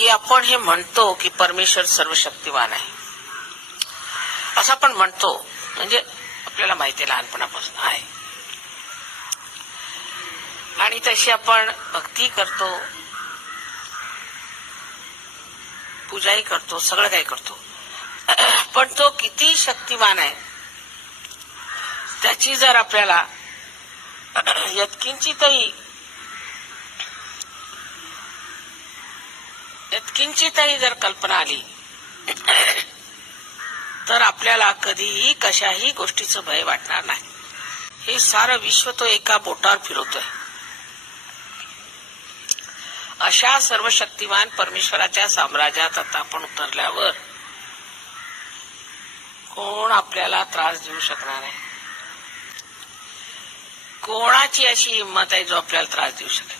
की आपण हे म्हणतो की परमेश्वर सर्वशक्तिमान आहे, असं आपण म्हणतो. म्हणजे आपल्याला माहिती आहे लहानपणापासून आहे, आणि तशी आपण भक्ती करतो, पूजाही करतो, सगळं काही करतो. पण तो किती शक्तिमान आहे त्याची जर आपल्याला यत्किंचितही जर कल्पना आली तर आपल्याला कधीही कशाही गोष्टीचं भय वाटणार नाही. हे सारं विश्व तो एका बोटावर फिरवतोय. अशा सर्वशक्तिमान परमेश्वराच्या साम्राज्यात आता आपण उतरल्यावर कोण आपल्याला त्रास देऊ शकणार आहे? कोणाची अशी हिंमत आहे जो आपल्याला त्रास देऊ शकेल?